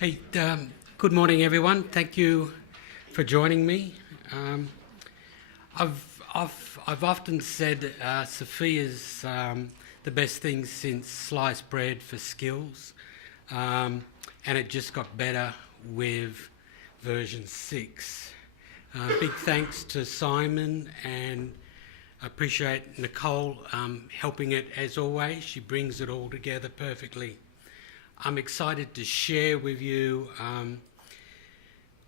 Hey, good morning, everyone. Thank you for joining me. I've often said SFIA's the best thing since sliced bread for skills, and it just got better with version 6. Big thanks to Simon, and I appreciate Nicole helping it as always. She brings it all together perfectly. I'm excited to share with you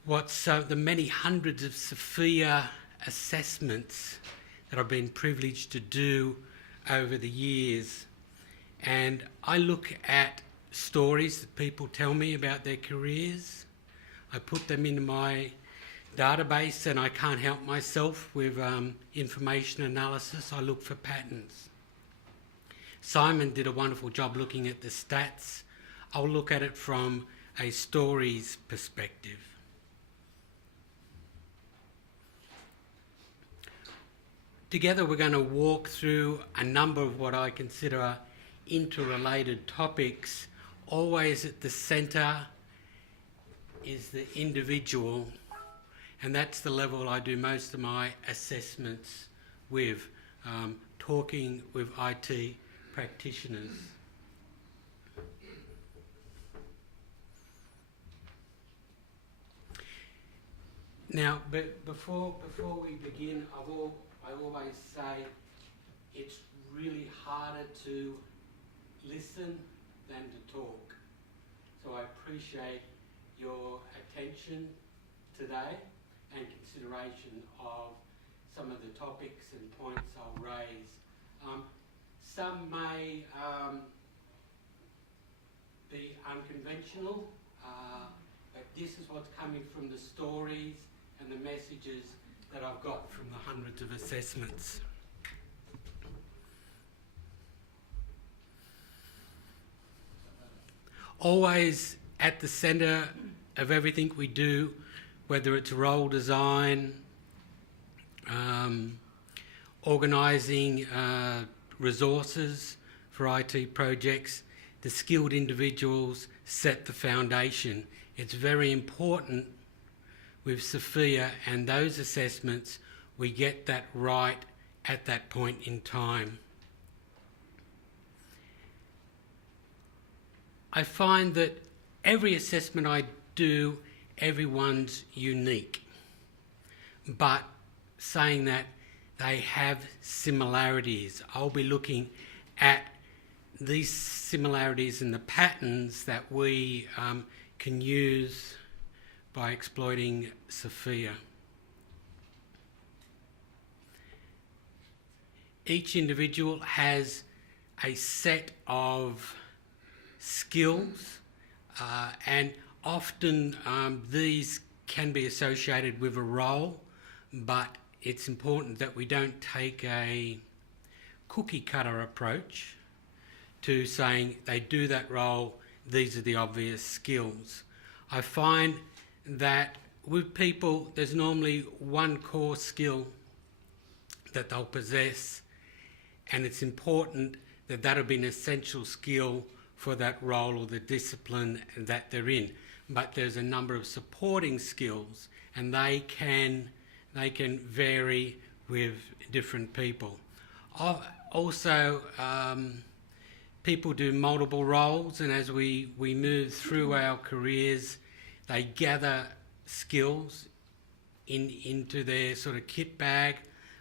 what's the many hundreds of SFIA assessments that I've been privileged to do over the years. And I look at stories that people tell me about their careers. I put them into my database, and I can't help myself with information analysis. I look for patterns. Simon did a wonderful job looking at the stats. I'll look at it from a stories perspective. Together we're going to walk through a number of what I consider interrelated topics. Always at the centre is the individual, and that's the level I do most of my assessments with, talking with IT practitioners. Now, but before we begin, I always say it's really harder to listen than to talk. So I appreciate your attention today and consideration of some of the topics and points I'll raise. Some may be unconventional, but this is what's coming from the stories and the messages that I've got from the hundreds of assessments. Always at the centre of everything we do, whether it's role design, organising resources for IT projects, the skilled individuals set the foundation. It's very important with SFIA and those assessments, we get that right at that point in time. I find that every assessment I do, everyone's unique. But saying that, they have similarities. I'll be looking at these similarities and the patterns that we can use by exploiting SFIA. Each individual has a set of skills, and often these can be associated with a role, but it's important that we don't take a cookie cutter approach to saying they do that role, these are the obvious skills. I find that with people, there's normally one core skill that they'll possess, and it's important that that'll be an essential skill for that role or the discipline that they're in. But there's a number of supporting skills, and they can vary with different people. Also, people do multiple roles, and as we move through our careers, they gather skills into their sort of kit bag,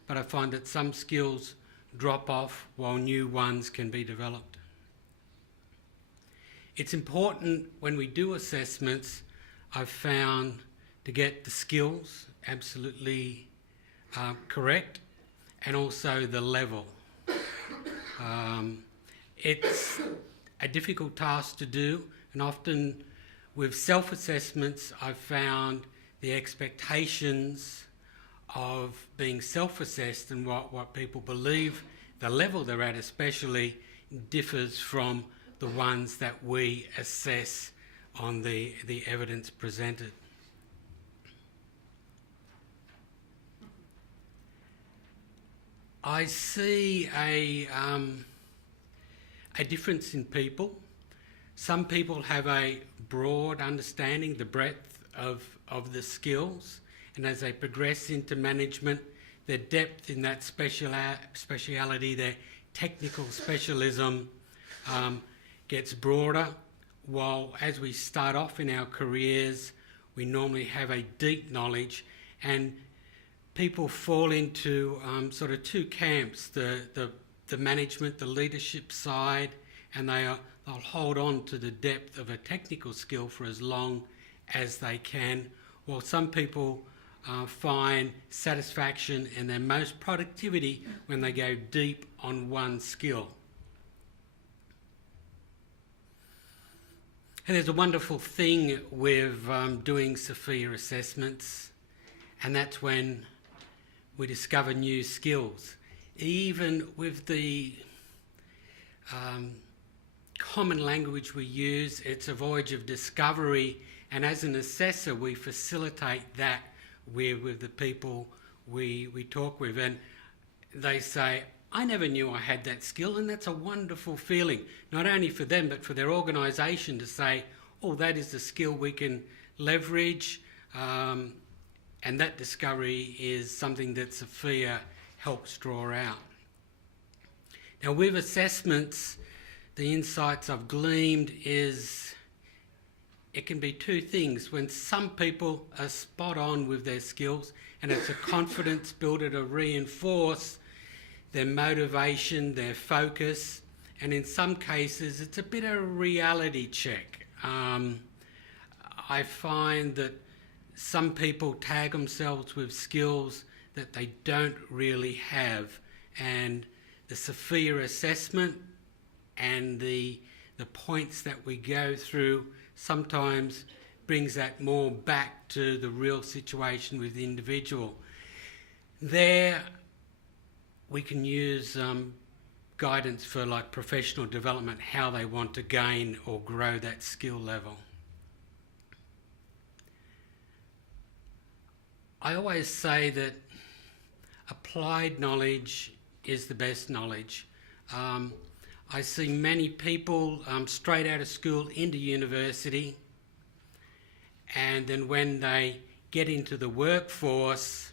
but I find that some skills drop off while new ones can be developed. It's important when we do assessments, I've found, to get the skills absolutely correct, and also the level. It's a difficult task to do, and often with self-assessments, I've found the expectations of being self-assessed and what people believe the level they're at especially differs from the ones that we assess on the evidence presented. I see a difference in people. Some people have a broad understanding, the breadth of the skills, and as they progress into management, their depth in that speciality, their technical specialism gets broader, while as we start off in our careers, we normally have a deep knowledge, and people fall into sort of two camps, the management, the leadership side, and they'll hold on to the depth of a technical skill for as long as they can, while some people find satisfaction and their most productivity when they go deep on one skill. And there's a wonderful thing with doing SFIA assessments, and that's when we discover new skills. Even with the common language we use, it's a voyage of discovery, and as an assessor we facilitate that with the people we talk with, and they say, I never knew I had that skill, and that's a wonderful feeling, not only for them but for their organisation to say, oh, that is the skill we can leverage, and that discovery is something that SFIA helps draw out. Now with assessments, the insights I've gleaned is it can be two things. When some people are spot on with their skills and it's a confidence builder to reinforce their motivation, their focus, and in some cases it's a bit of a reality check. I find that some people tag themselves with skills that they don't really have, and the SFIA assessment and the points that we go through sometimes brings that more back to the real situation with the individual. There we can use guidance for like professional development, how they want to gain or grow that skill level. I always say that applied knowledge is the best knowledge. I see many people straight out of school into university, and then when they get into the workforce,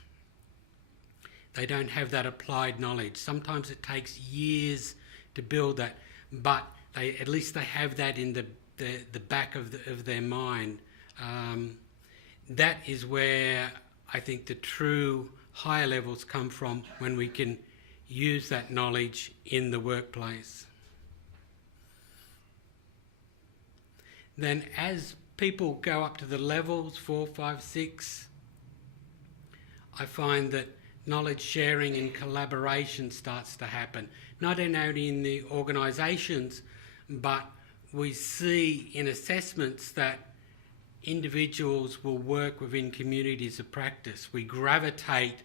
they don't have that applied knowledge. Sometimes it takes years to build that, but at least they have that in the back of their mind. That is where I think the true higher levels come from, when we can use that knowledge in the workplace. Then as people go up to the levels 4, 5, 6, I find that knowledge sharing and collaboration starts to happen, not only in the organisations, but we see in assessments that individuals will work within communities of practice. We gravitate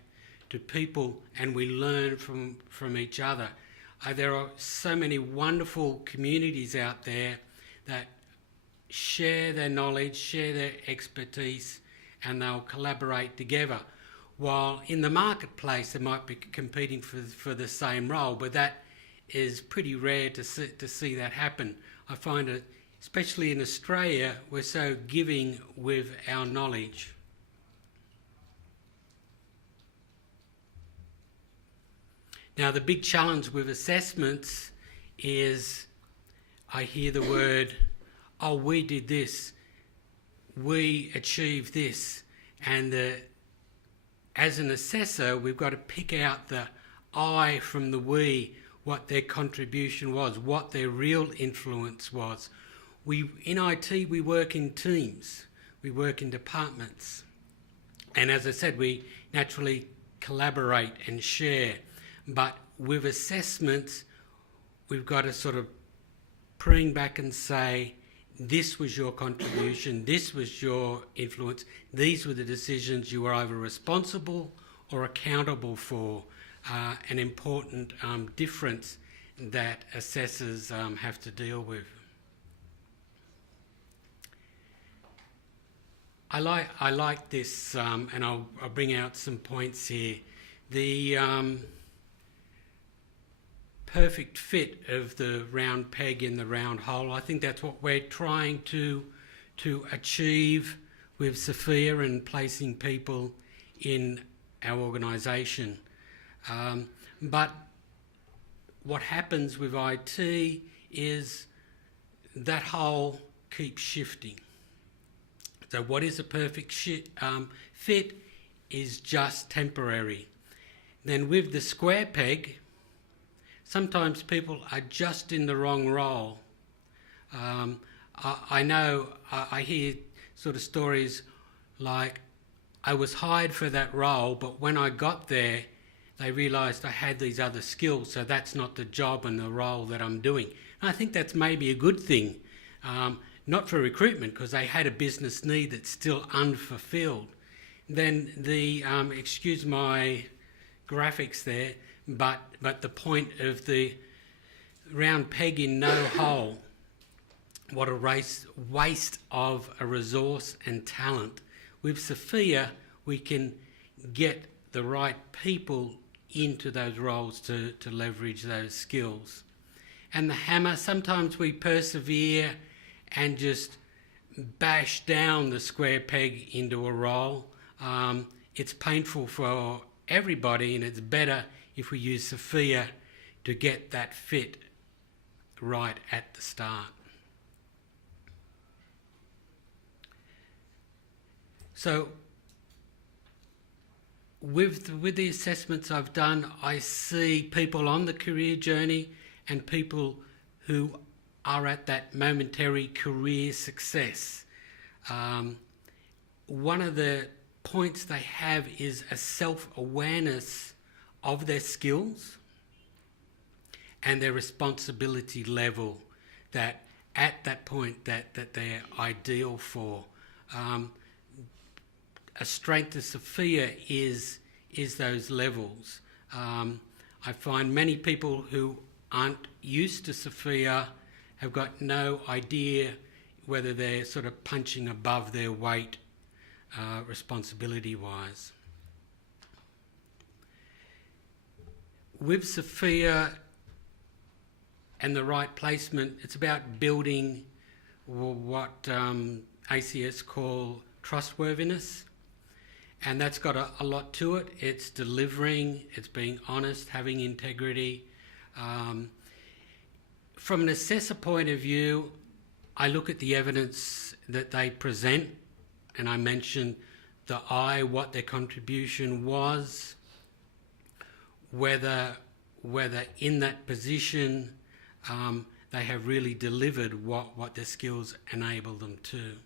to people and we learn from each other. There are so many wonderful communities out there that share their knowledge, share their expertise, and they'll collaborate together. While in the marketplace they might be competing for the same role, but that is pretty rare to see that happen. I find it, especially in Australia, we're so giving with our knowledge. Now the big challenge with assessments is I hear the word, oh, we did this, we achieved this, and as an assessor we've got to pick out the I from the we, what their contribution was, what their real influence was. In IT we work in teams, we work in departments, and as I said, we naturally collaborate and share, but with assessments we've got to sort of preen back and say, this was your contribution, this was your influence, these were the decisions you were either responsible or accountable for, an important difference that assessors have to deal with. I like this, and I'll bring out some points here. The perfect fit of the round peg in the round hole. I think that's what we're trying to to achieve with SFIA and placing people in our organisation. But what happens with IT is that hole keeps shifting. So what is a perfect fit is just temporary. Then with the square peg, sometimes people are just in the wrong role. I know, I hear sort of stories like, I was hired for that role, but when I got there, they realised I had these other skills, so that's not the job and the role that I'm doing. And I think that's maybe a good thing, not for recruitment, because they had a business need that's still unfulfilled. Then the, excuse my graphics there, but the point of the round peg in no hole, what a waste of a resource and talent. With SFIA, we can get the right people into those roles to leverage those skills. And the hammer, sometimes we persevere and just bash down the square peg into a role. It's painful for everybody, and it's better if we use SFIA to get that fit right at the start. So with the assessments I've done, I see people on the career journey and people who are at that momentary career success. One of the points they have is a self-awareness of their skills and their responsibility level, that at that point that they're ideal for. A strength of SFIA is those levels. I find many people who aren't used to SFIA have got no idea whether they're sort of punching above their weight responsibility-wise. With SFIA and the right placement, it's about building what ACS call trustworthiness. And that's got a lot to it. It's delivering, it's being honest, having integrity. From an assessor point of view, I look at the evidence that they present, and I mentioned what their contribution was, whether in that position they have really delivered what their skills enable them to.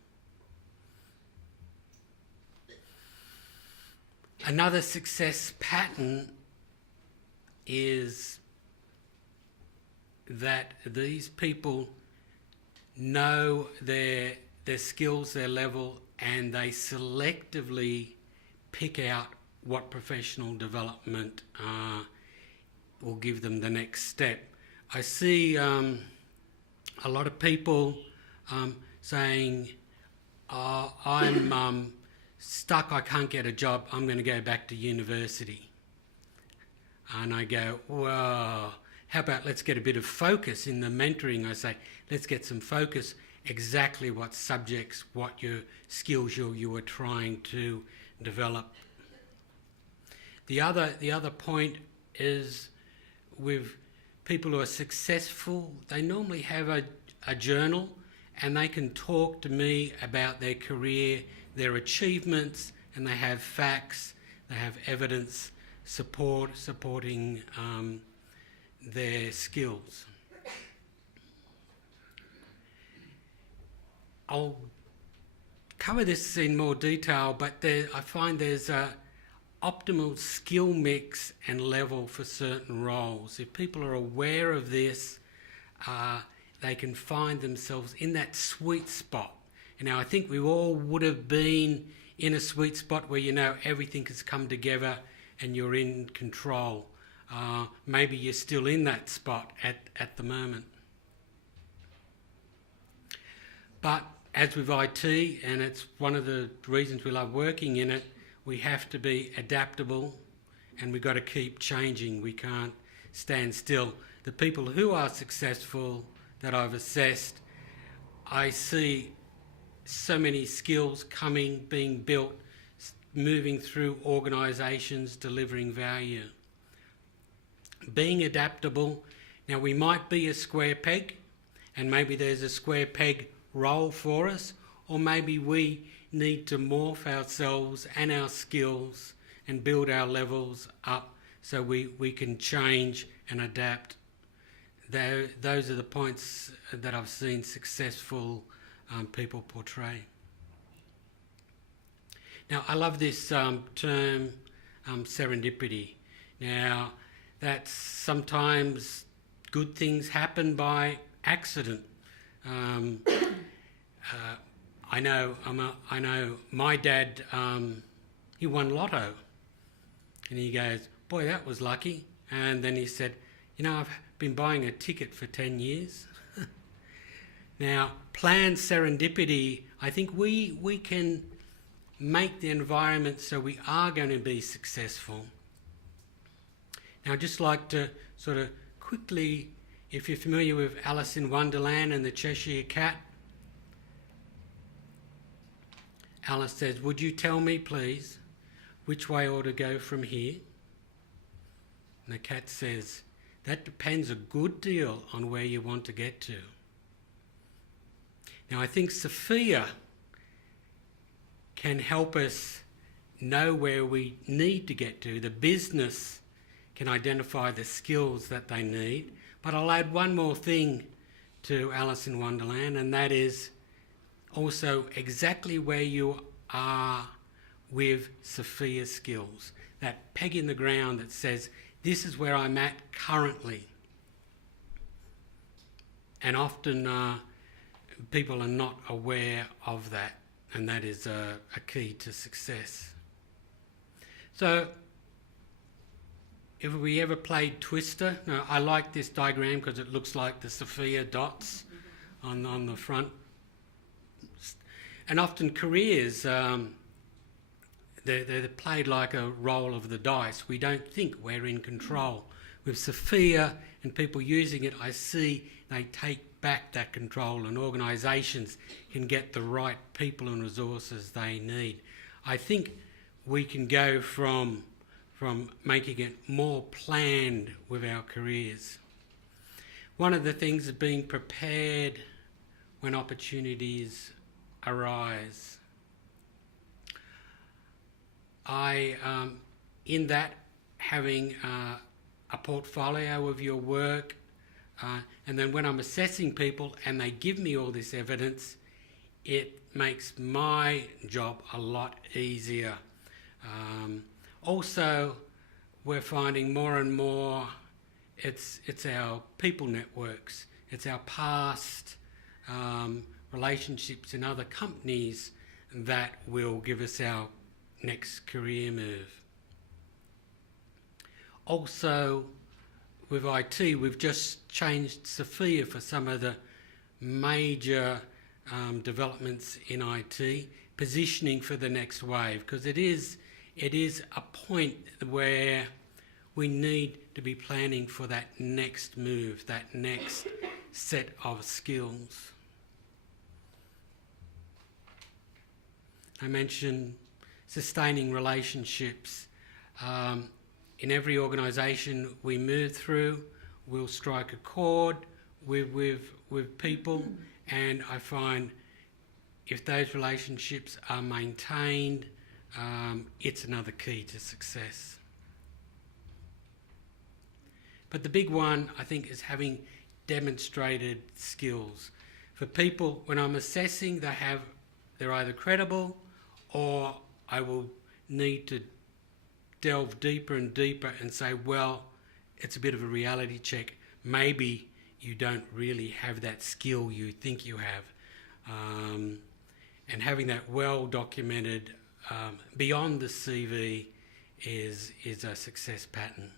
Another success pattern is that these people know their skills, their level, and they selectively pick out what professional development will give them the next step. I see a lot of people saying, I'm stuck, I can't get a job, I'm going to go back to university. And I go, well, how about let's get a bit of focus in the mentoring. I say, let's get some focus, exactly what subjects, what your skills you are trying to develop. The other point is with people who are successful, they normally have a journal and they can talk to me about their career, their achievements, and they have facts, they have evidence supporting their skills. I'll cover this in more detail, but I find there's a optimal skill mix and level for certain roles. If people are aware of this, they can find themselves in that sweet spot. Now, I think we all would have been in a sweet spot where, you know, everything has come together and you're in control. Maybe you're still in that spot at the moment. But as with IT, and it's one of the reasons we love working in it, we have to be adaptable and we've got to keep changing. We can't stand still. The people who are successful that I've assessed, I see so many skills being built, moving through organisations, delivering value. Being adaptable. Now, we might be a square peg, and maybe there's a square peg role for us, or maybe we need to morph ourselves and our skills and build our levels up so we can change and adapt. Those are the points that I've seen successful people portray. Now, I love this term, serendipity. Now, that's sometimes good things happen by accident. I know my dad, he won lotto, and he goes, boy, that was lucky. And then he said, I've been buying a ticket for 10 years. Now, planned serendipity, I think we can make the environment so we are going to be successful. Now, I'd just like to sort of quickly, if you're familiar with Alice in Wonderland and the Cheshire cat, Alice says, would you tell me, please, which way I ought to go from here? And the cat says, that depends a good deal on where you want to get to. Now, I think SFIA can help us know where we need to get to. The business can identify the skills that they need. But I'll add one more thing to Alice in Wonderland, and that is also exactly where you are with SFIA skills. That peg in the ground that says, this is where I'm at currently. And often people are not aware of that, and that is a key to success. So, if we ever played Twister, now, I like this diagram because it looks like the SFIA dots on the front. And often careers, they're played like a roll of the dice. We don't think we're in control. With SFIA and people using it, I see they take back that control, and organisations can get the right people and resources they need. I think we can go from making it more planned with our careers. One of the things is being prepared when opportunities arise. In that, having a portfolio of your work, and then when I'm assessing people and they give me all this evidence, it makes my job a lot easier. Also, we're finding more and more it's our people networks, it's our past relationships in other companies that will give us our next career move. Also, with IT, we've just changed SFIA for some of the major developments in IT, positioning for the next wave, because it is a point where we need to be planning for that next move, that next set of skills. I mentioned sustaining relationships. In every organisation we move through, we'll strike a chord with people, and I find if those relationships are maintained, it's another key to success. But the big one, I think, is having demonstrated skills. For people, when I'm assessing, they're either credible, or I will need to delve deeper and deeper and say, well, it's a bit of a reality check. Maybe you don't really have that skill you think you have. And having that well documented beyond the CV is a success pattern.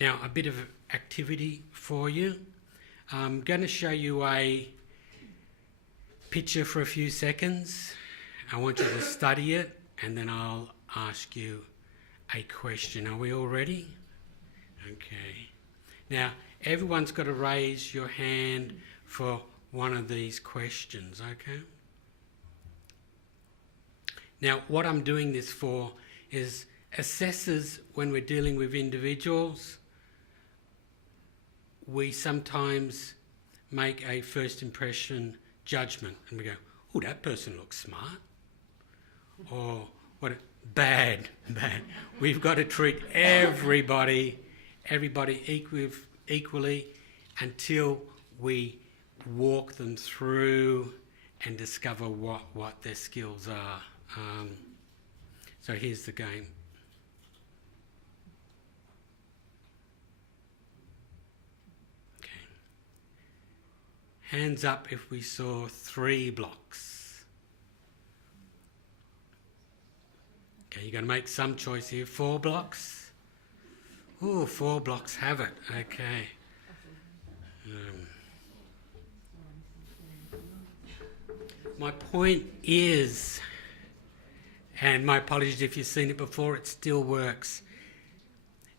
Now, a bit of activity for you. I'm going to show you a picture for a few seconds. I want you to study it, and then I'll ask you a question. Are we all ready? Okay. Now, everyone's got to raise your hand for one of these questions, okay? Now, what I'm doing this for is assessors, when we're dealing with individuals, we sometimes make a first impression judgment and we go, oh, that person looks smart. Or what? Bad. We've got to treat everybody equally until we walk them through and discover what their skills are. So here's the game. Okay. Hands up if we saw 3 blocks. Okay, you're going to make some choice here. 4 blocks? Ooh, 4 blocks have it. Okay. My point is, and my apologies if you've seen it before, it still works.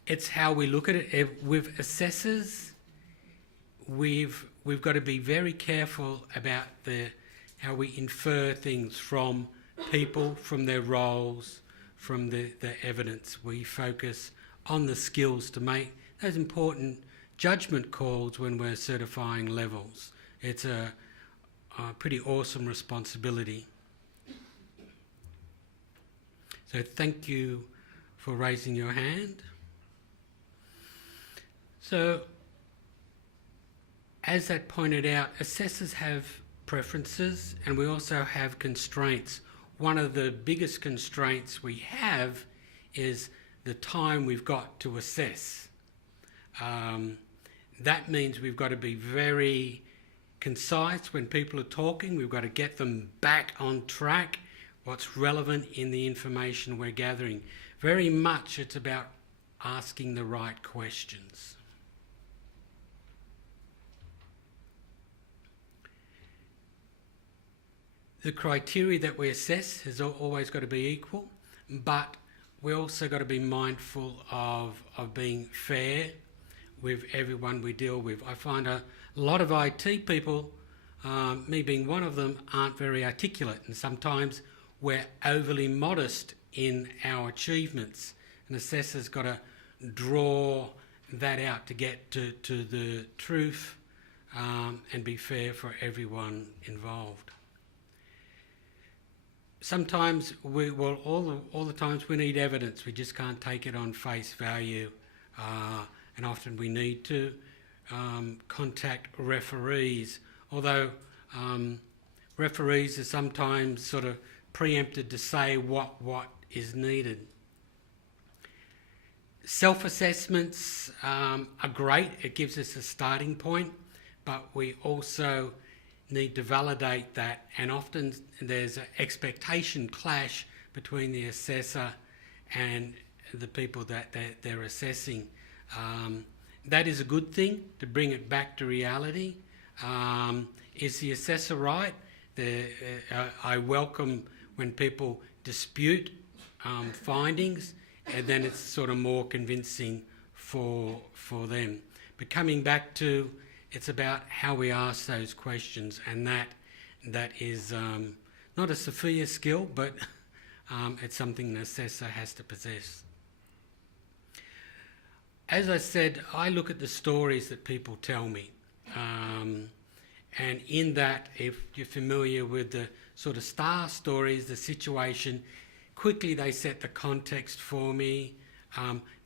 It's how we look at it. With assessors, we've got to be very careful about how we infer things from people, from their roles, from the evidence. We focus on the skills to make those important judgment calls when we're certifying levels. It's a pretty awesome responsibility. So thank you for raising your hand. So, as that pointed out, assessors have preferences and we also have constraints. One of the biggest constraints we have is the time we've got to assess. That means we've got to be very concise when people are talking. We've got to get them back on track, what's relevant in the information we're gathering. Very much it's about asking the right questions. The criteria that we assess has always got to be equal, but we also got to be mindful of being fair with everyone we deal with. I find a lot of IT people, me being one of them, aren't very articulate, and sometimes we're overly modest in our achievements. An assessor's got to draw that out to get to the truth and be fair for everyone involved. Sometimes all the times we need evidence. We just can't take it on face value, and often we need to contact referees. Although referees are sometimes sort of preempted to say what is needed. Self-assessments are great. It gives us a starting point, but we also need to validate that, and often there's an expectation clash between the assessor and the people that they're assessing. That is a good thing, to bring it back to reality. Is the assessor right? I welcome when people dispute findings, and then it's sort of more convincing for them. But coming back to, it's about how we ask those questions, and that is not a SFIA skill, but it's something an assessor has to possess. As I said, I look at the stories that people tell me, and in that, if you're familiar with the sort of star stories, the situation, quickly they set the context for me,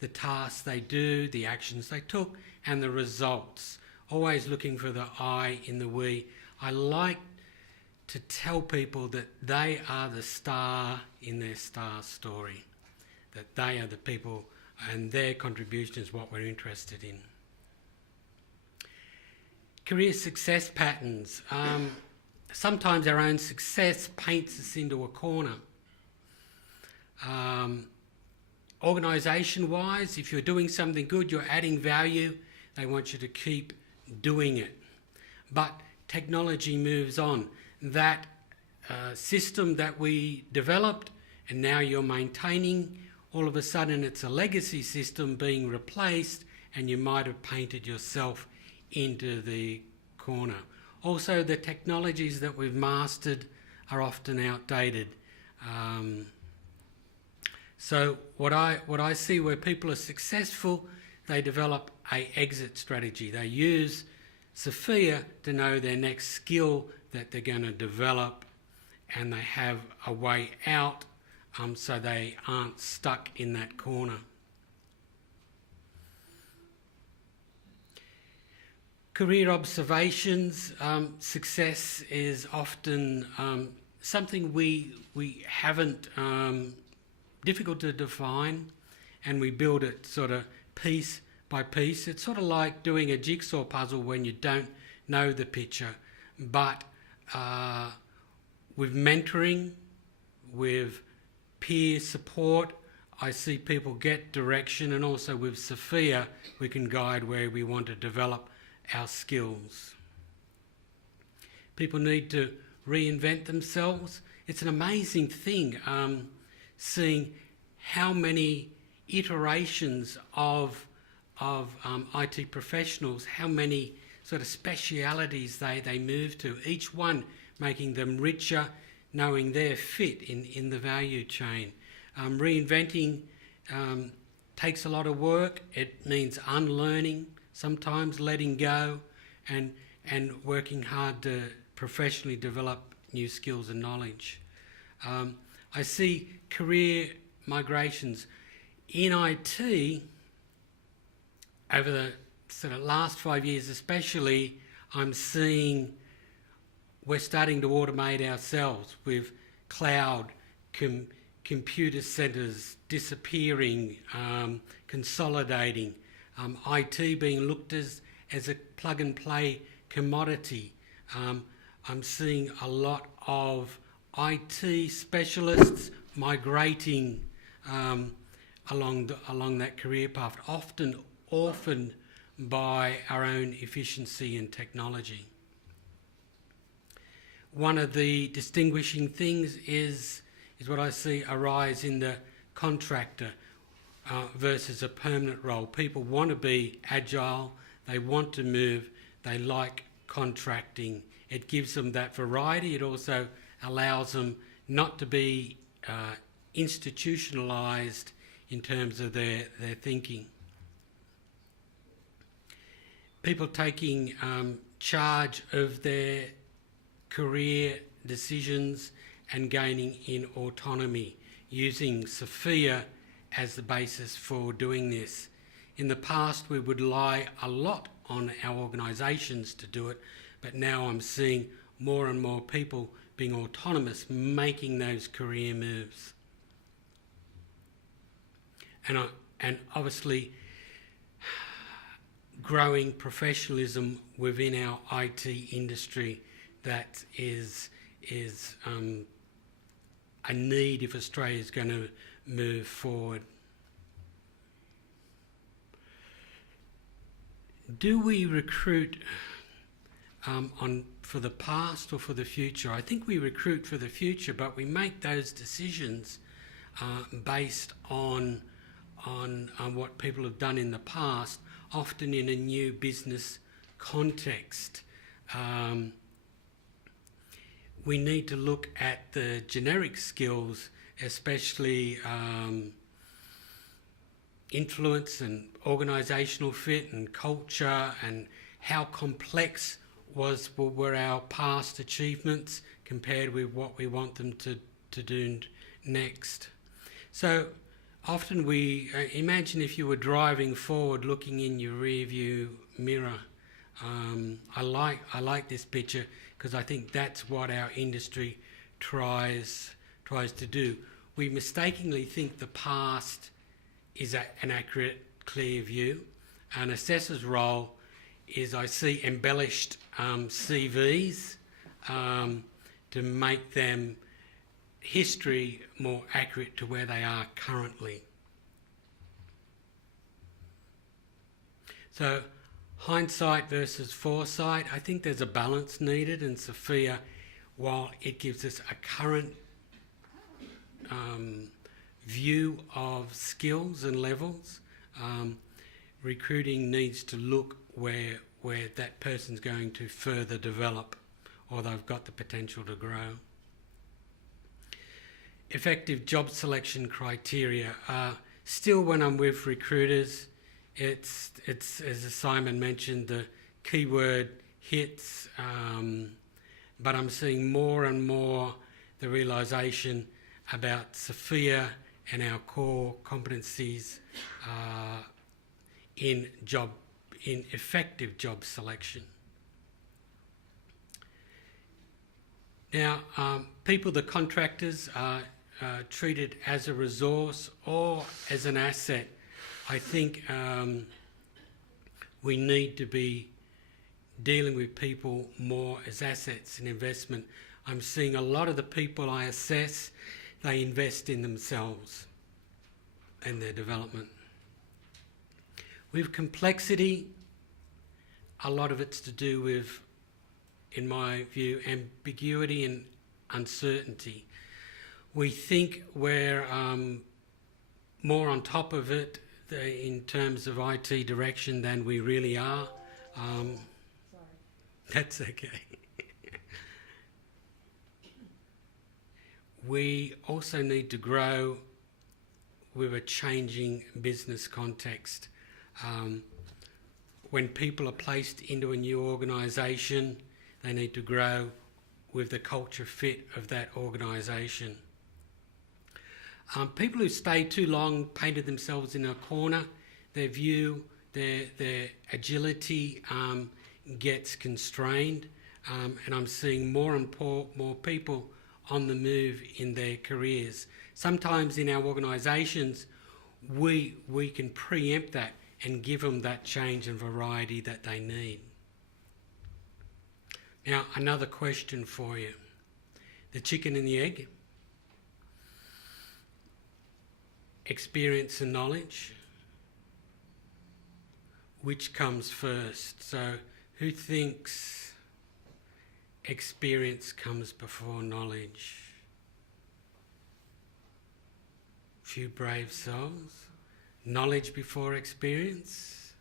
the tasks they do, the actions they took, and the results. Always looking for the I in the we. I like to tell people that they are the star in their star story, that they are the people and their contribution is what we're interested in. Career success patterns. Sometimes our own success paints us into a corner. Organisation-wise, if you're doing something good, you're adding value, they want you to keep doing it. But technology moves on. That system that we developed and now you're maintaining, all of a sudden it's a legacy system being replaced, and you might have painted yourself into the corner. Also, the technologies that we've mastered are often outdated. So what I see where people are successful, they develop a exit strategy. They use SFIA to know their next skill that they're going to develop, and they have a way out, so they aren't stuck in that corner. Career observations. Success is often something we haven't, difficult to define, and we build it sort of piece by piece. It's sort of like doing a jigsaw puzzle when you don't know the picture, but with mentoring, with peer support, I see people get direction, and also with SFIA we can guide where we want to develop our skills. People need to reinvent themselves. It's an amazing thing seeing how many iterations of IT professionals, how many sort of specialities they move to, each one making them richer, knowing their fit in the value chain. Reinventing takes a lot of work. It means unlearning, sometimes letting go, and working hard to professionally develop new skills and knowledge. I see career migrations in IT over the sort of last 5 years especially. I'm seeing we're starting to automate ourselves with cloud, computer centres disappearing, consolidating, IT being looked as a plug and play commodity. I'm seeing a lot of IT specialists migrating along that career path, often orphaned by our own efficiency and technology. One of the distinguishing things is what I see arise in the contractor versus a permanent role. People want to be agile, they want to move, they like contracting. It gives them that variety. It also allows them not to be institutionalised in terms of their thinking. People taking charge of their career decisions and gaining in autonomy, using SFIA as the basis for doing this. In the past, we would rely a lot on our organisations to do it, but now I'm seeing more and more people being autonomous, making those career moves. And obviously, growing professionalism within our IT industry, that is a need if Australia is going to move forward. Do we recruit for the past or for the future? I think we recruit for the future, but we make those decisions based on what people have done in the past, often in a new business context. We need to look at the generic skills, especially influence and organisational fit and culture, and how complex were our past achievements compared with what we want them to do next. So often we imagine if you were driving forward looking in your rear view mirror. I like this picture because I think that's what our industry tries to do. We mistakenly think the past is an accurate, clear view. An assessor's role is, I see, embellished CVs to make them history more accurate to where they are currently. So hindsight versus foresight, I think there's a balance needed, and SFIA, while it gives us a current view of skills and levels, recruiting needs to look where where that person's going to further develop or they've got the potential to grow. Effective job selection criteria. Still, when I'm with recruiters, it's as Simon mentioned, the keyword hits, but I'm seeing more and more the realisation about SFIA and our core competencies in effective job selection. Now, people, the contractors, are treated as a resource or as an asset. I think we need to be dealing with people more as assets and investment. I'm seeing a lot of the people I assess, they invest in themselves and their development. With complexity, a lot of it's to do with, in my view, ambiguity and uncertainty. We think we're more on top of it in terms of IT direction than we really are. Sorry. That's okay. We also need to grow with a changing business context. When people are placed into a new organisation, they need to grow with the culture fit of that organisation. People who stay too long painted themselves in a corner. Their view, their agility gets constrained, and I'm seeing more and more people on the move in their careers. Sometimes in our organisations, we can preempt that and give them that change and variety that they need. Now, another question for you. The chicken and the egg? Experience and knowledge? Which comes first? So, who thinks experience comes before knowledge? Few brave souls. Knowledge before experience?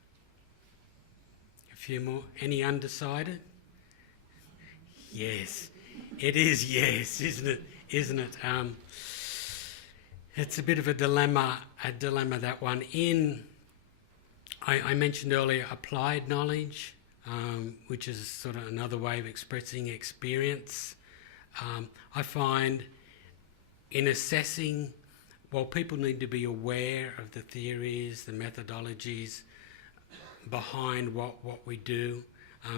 A few more. Any undecided? Yes, it is. Yes, isn't it? Isn't it? It's a bit of a dilemma. That one. I mentioned earlier applied knowledge, which is sort of another way of expressing experience. I find in assessing, while people need to be aware of the theories, the methodologies behind what we do,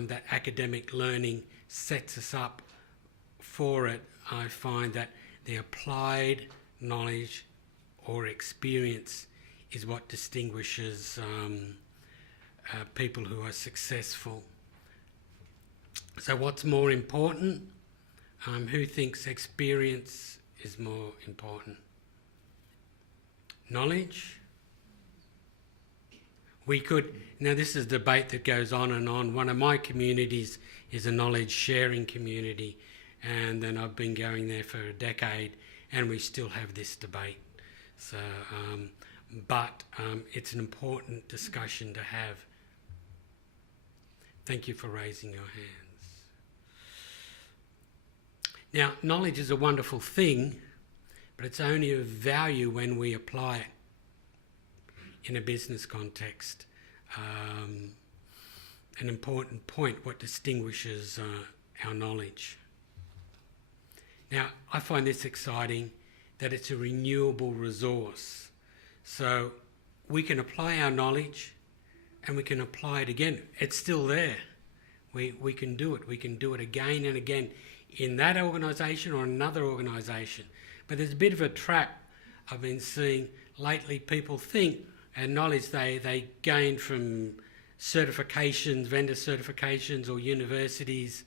that academic learning sets us up for it. I find that the applied knowledge or experience is what distinguishes people who are successful. So what's more important? Who thinks experience is more important? Knowledge? We could, now this is a debate that goes on and on. One of my communities is a knowledge sharing community, and then I've been going there for a decade and we still have this debate. So, but it's an important discussion to have. Thank you for raising your hands. Now, knowledge is a wonderful thing, but it's only of value when we apply it in a business context. An important point, what distinguishes our knowledge. Now, I find this exciting, that it's a renewable resource. So we can apply our knowledge and we can apply it again. It's still there. We can do it. We can do it again and again in that organisation or another organisation. But there's a bit of a trap I've been seeing lately. People think and knowledge they gain from certifications, vendor certifications or universities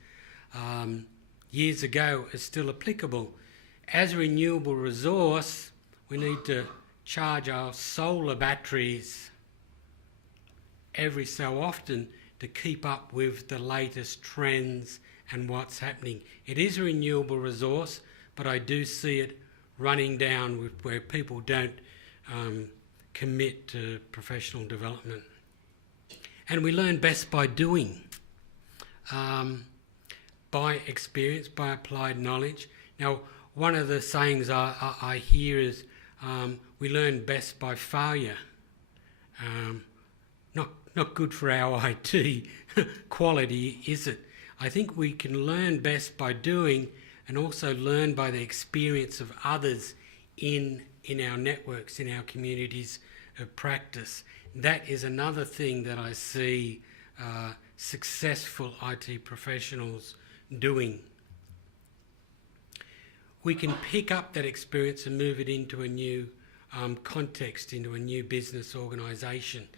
years ago is still applicable. As a renewable resource, we need to charge our solar batteries every so often to keep up with the latest trends and what's happening. It is a renewable resource, but I do see it running down with where people don't commit to professional development. And we learn best by doing. by experience, by applied knowledge. Now, one of the sayings I hear is we learn best by failure. Not good for our IT quality, is it? I think we can learn best by doing, and also learn by the experience of others in our networks, in our communities of practice. That is another thing that I see successful IT professionals doing. We can pick up that experience and move it into a new context, into a new business organisation.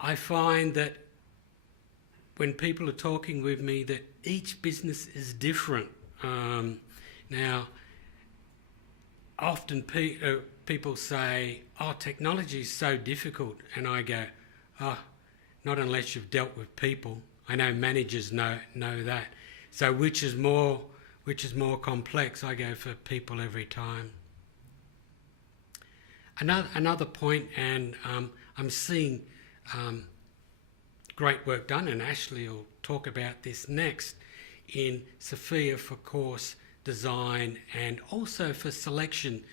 I find that when people are talking with me, that each business is different. Now, often people say, "Oh, technology is so difficult," and I go, "Oh, not unless you've dealt with people." I know managers know that. So which is more complex? I go for people every time. Another point, and I'm seeing great work done, and Ashley will talk about this next, in SFIA for course design and also for selection.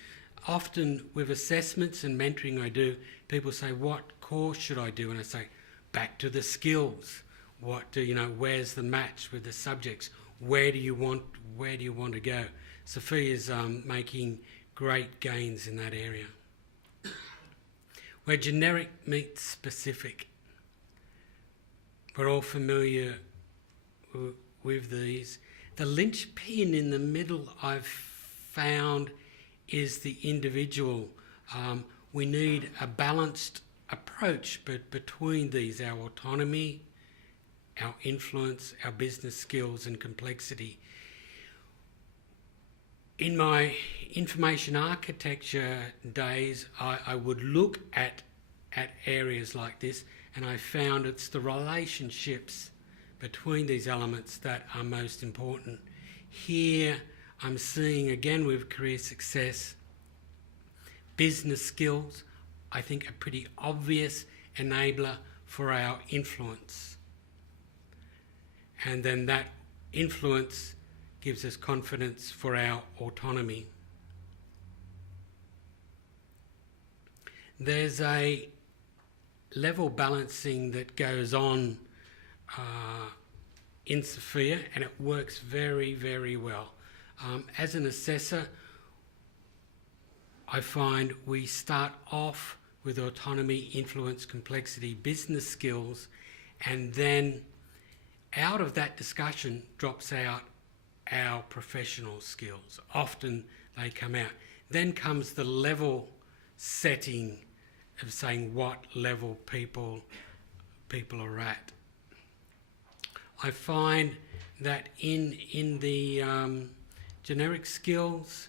Often with assessments and mentoring I do, people say, "What course should I do?" And I say, back to the skills. Where's the match with the subjects? Where do you want to go? SFIA is making great gains in that area. Where generic meets specific. We're all familiar with these. The linchpin in the middle I've found is the individual. We need a balanced approach between these, our autonomy, our influence, our business skills and complexity. In my information architecture days, I would look at areas like this, and I found it's the relationships between these elements that are most important. Here I'm seeing, again with career success, business skills, I think a pretty obvious enabler for our influence. And then that influence gives us confidence for our autonomy. There's a level balancing that goes on in SFIA, and it works very, very well. As an assessor, I find we start off with autonomy, influence, complexity, business skills, and then out of that discussion drops out our professional skills. Often they come out. Then comes the level setting of saying what level people are at. I find that in the generic skills,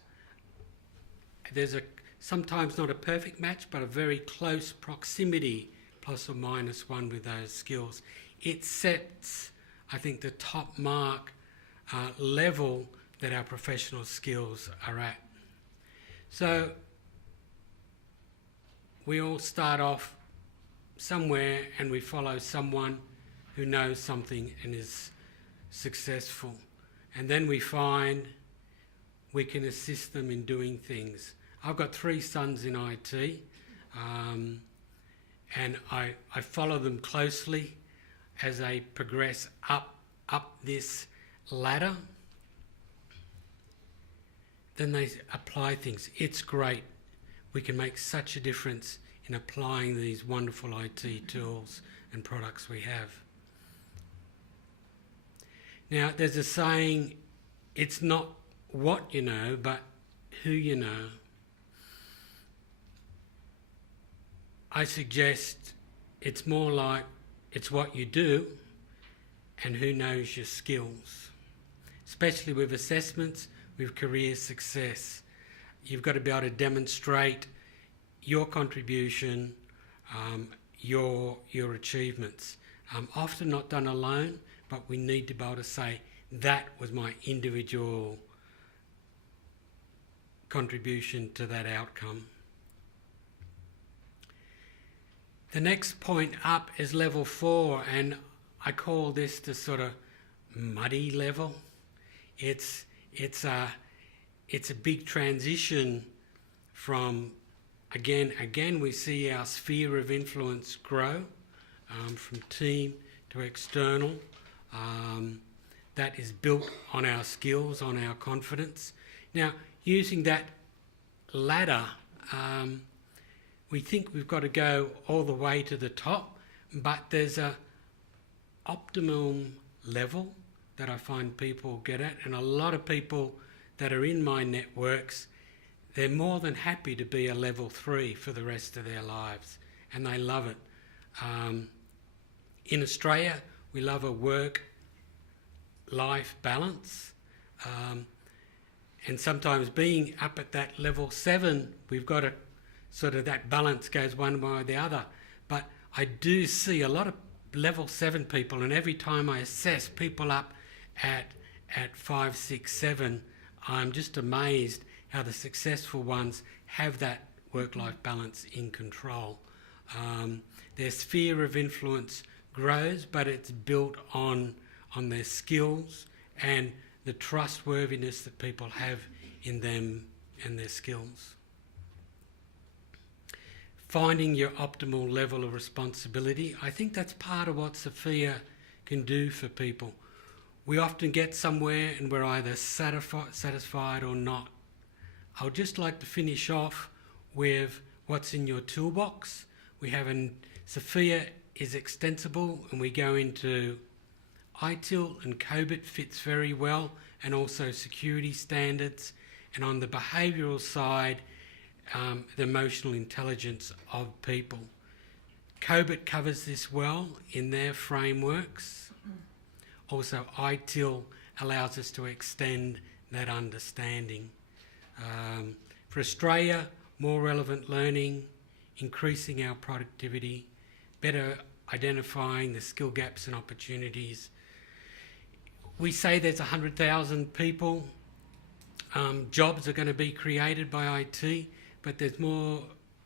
there's sometimes not a perfect match, but a very close proximity, plus or minus one with those skills. It sets, I think, the top mark level that our professional skills are at. So we all start off somewhere and we follow someone who knows something and is successful. And then we find we can assist them in doing things. I've got 3 sons in IT, and I follow them closely as they progress up this ladder. Then they apply things. It's great. We can make such a difference in applying these wonderful IT tools and products we have. Now, there's a saying, it's not what you know, but who you know. I suggest it's more like it's what you do and who knows your skills. Especially with assessments, with career success. You've got to be able to demonstrate your contribution, your achievements. Often not done alone, but we need to be able to say, that was my individual contribution to that outcome. The next point up is level 4, and I call this the sort of muddy level. It's a big transition from, again we see our sphere of influence grow from team to external. That is built on our skills, on our confidence. Now, using that ladder, we think we've got to go all the way to the top, but there's a optimum level that I find people get at, and a lot of people that are in my networks, they're more than happy to be a level 3 for the rest of their lives, and they love it. In Australia, we love a work-life balance, and sometimes being up at that level 7, we've got to sort of, that balance goes one way or the other. But I do see a lot of level 7 people, and every time I assess people up at 5, 6, 7, I'm just amazed how the successful ones have that work-life balance in control. Their sphere of influence grows, but it's built on their skills and the trustworthiness that people have in them and their skills. Finding your optimal level of responsibility, I think that's part of what SFIA can do for people. We often get somewhere and we're either satisfied or not. I would just like to finish off with what's in your toolbox. We have SFIA is extensible, and we go into ITIL, and COBIT fits very well, and also security standards. And on the behavioural side, the emotional intelligence of people. COBIT covers this well in their frameworks. Also, ITIL allows us to extend that understanding. For Australia, more relevant learning, increasing our productivity, better identifying the skill gaps and opportunities. We say there's 100,000 people. Jobs are going to be created by IT, but there's more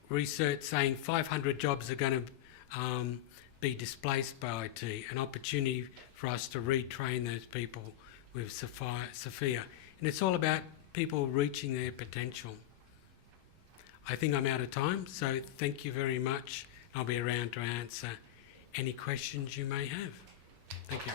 research saying 500 jobs are going to be displaced by IT, an opportunity for us to retrain those people with SFIA. And it's all about people reaching their potential. I think I'm out of time, so thank you very much. I'll be around to answer any questions you may have. Thank you.